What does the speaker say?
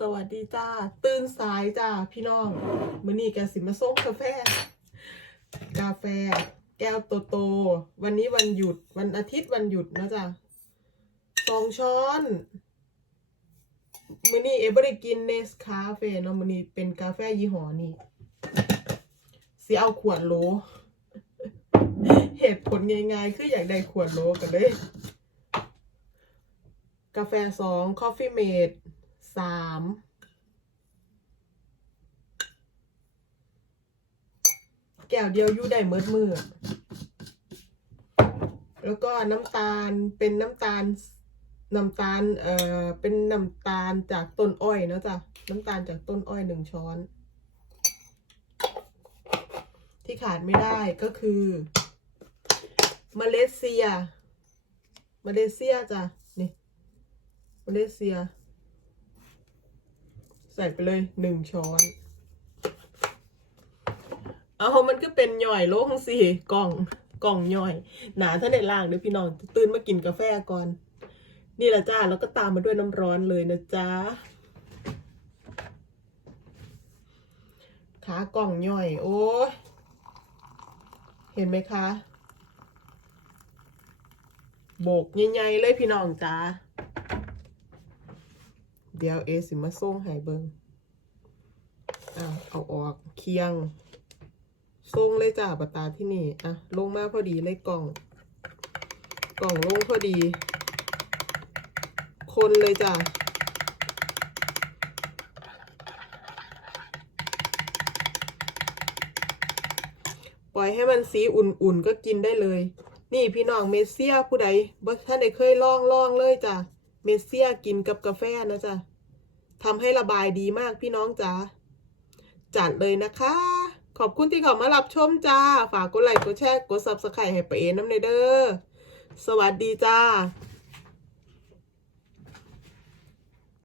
สวัสดีจ้า ตื่นสายจ้าพี่น้องมื้อนี้แกสิมาส่งกาแฟ กาแฟ แก้วโตโตๆวันนี้วันหยุด วันอาทิตย์วันหยุดนะจ้ะสองช้อน มื้อนี้เอเบ่ได้กินเนสคาเฟ่เนาะมื้อนี้เป็นกาแฟยี่ห้อนี้สิเอาขวดโหลเหตุผลง่ายๆ คืออยากได้ขวดโหลกันเลยกาแฟสอง คอฟฟี่เมด สามแก้วเดียวยู่ได้เมิดมือ แล้วก็น้ำตาลเป็นน้ำตาลน้ำตาลเอ่อเป็นน้ำตาลจากต้นอ้อยนะจ้ะน้ำตาลจากต้นอ้อยหนึ่งช้อน ที่ขาดไม่ได้ก็คือเมล็ดเซียมล็ดเซียจ้ะนี่มล็ดเซีย ใส่ไปเลยหนึ่งช้อน เอามันก็เป็นย่อยโลงสิกล่องกล่องย่อย หนาถ้าในล่างเดี๋ยวพี่น้องตื่นมากินกาแฟก่อน นี่แหละจ้าแล้วก็ตามมาด้วยน้ำร้อนเลยนะจ๊ะขากล่องย่อย โอ้เห็นไหมคะโบกใหญ่ๆเลยพี่น้องจ้า เดี๋ยวเอสิมาส่งให้เบิงอะเอาออกเคียงส่งเลยจ้าปตาที่นี่อะลงมาพอดีเลยกล่อง กล่องลงพอดี คนเลยจ้าปล่อยให้มันสีอุ่นๆก็กินได้เลย นี่พี่น้องเมเซียผู้ใดบ่ท่านได้เคยลองลองเลยจ้ะ เมเซียกินกับกาแฟนะจ๊ะทำให้ระบายดีมากพี่น้องจ๋าจัดเลยนะคะ ขอบคุณที่เข้ามารับชมจ้า ฝากกดไลค์กดแชร์กดซับสไครต์ให้ไปเอน้ำในเด้อสวัสดีจ้า